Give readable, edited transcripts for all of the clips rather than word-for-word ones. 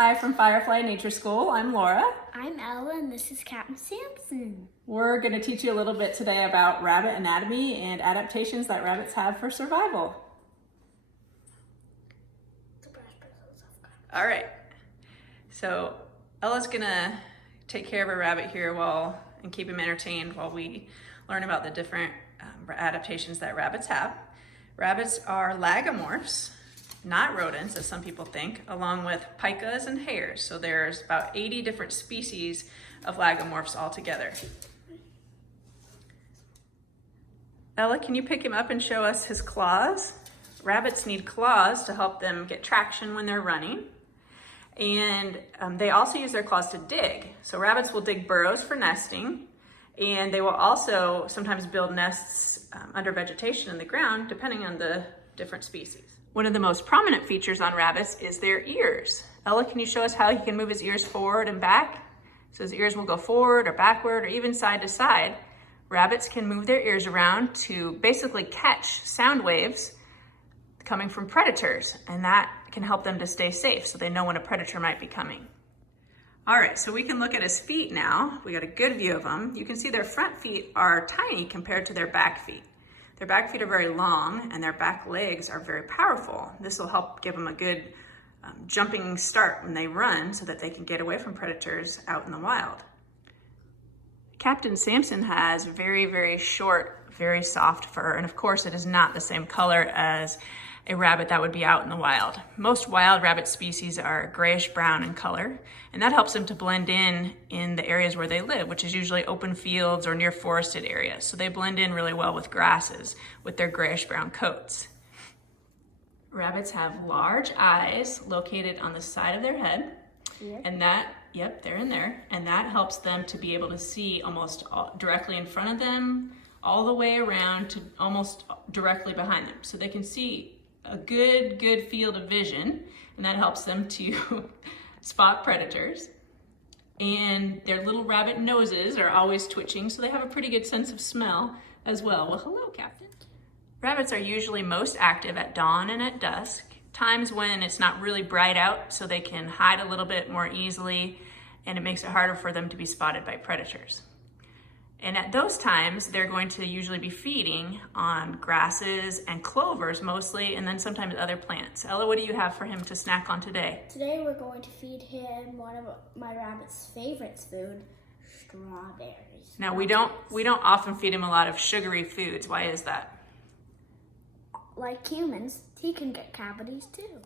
Hi from Firefly Nature School. I'm Laura. I'm Ella and this is Captain Sampson. We're going to teach you a little bit today about rabbit anatomy and adaptations that rabbits have for survival. All right, so Ella's going to take care of a rabbit here and keep him entertained while we learn about the different adaptations that rabbits have. Rabbits are lagomorphs, not rodents, as some people think, along with pikas and hares. So there's about 80 different species of lagomorphs altogether. Ella, can you pick him up and show us his claws? Rabbits need claws to help them get traction when they're running. And they also use their claws to dig. So rabbits will dig burrows for nesting, and they will also sometimes build nests under vegetation in the ground, depending on the different species. One of the most prominent features on rabbits is their ears. Ella, can you show us how he can move his ears forward and back? So his ears will go forward or backward or even side to side. Rabbits can move their ears around to basically catch sound waves coming from predators, and that can help them to stay safe so they know when a predator might be coming. All right, so we can look at his feet now. We got a good view of them. You can see their front feet are tiny compared to their back feet. Their back feet are very long and their back legs are very powerful. This will help give them a good jumping start when they run so that they can get away from predators out in the wild. Captain Sampson has very, very short, very soft fur, and of course it is not the same color as a rabbit that would be out in the wild. Most wild rabbit species are grayish brown in color, and that helps them to blend in the areas where they live, which is usually open fields or near forested areas. So they blend in really well with grasses with their grayish brown coats. Rabbits have large eyes located on the side of their head, and they're in there, and that helps them to be able to see almost directly in front of them, all the way around to almost directly behind them. So they can see a good field of vision, and that helps them to spot predators. And their little rabbit noses are always twitching, so they have a pretty good sense of smell as well. Well, hello, Captain. Rabbits are usually most active at dawn and at dusk, times when it's not really bright out, so they can hide a little bit more easily, and it makes it harder for them to be spotted by predators. And at those times, they're going to usually be feeding on grasses and clovers mostly, and then sometimes other plants. Ella, what do you have for him to snack on today? Today we're going to feed him one of my rabbit's favorite food, strawberries. Now we don't often feed him a lot of sugary foods. Why is that? Like humans, he can get cavities too.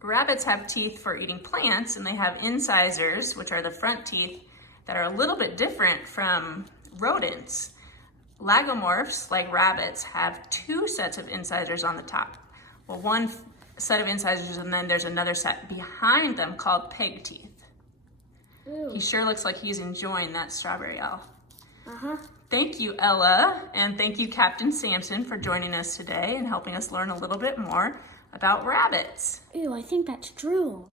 Rabbits have teeth for eating plants, and they have incisors, which are the front teeth, that are a little bit different from rodents. Lagomorphs, like rabbits, have two sets of incisors on the top. Well, one set of incisors, and then there's another set behind them called peg teeth. Ooh. He sure looks like he's enjoying that strawberry, Ella. Uh-huh. Thank you, Ella, and thank you, Captain Sampson, for joining us today and helping us learn a little bit more about rabbits. Ew, I think that's drool.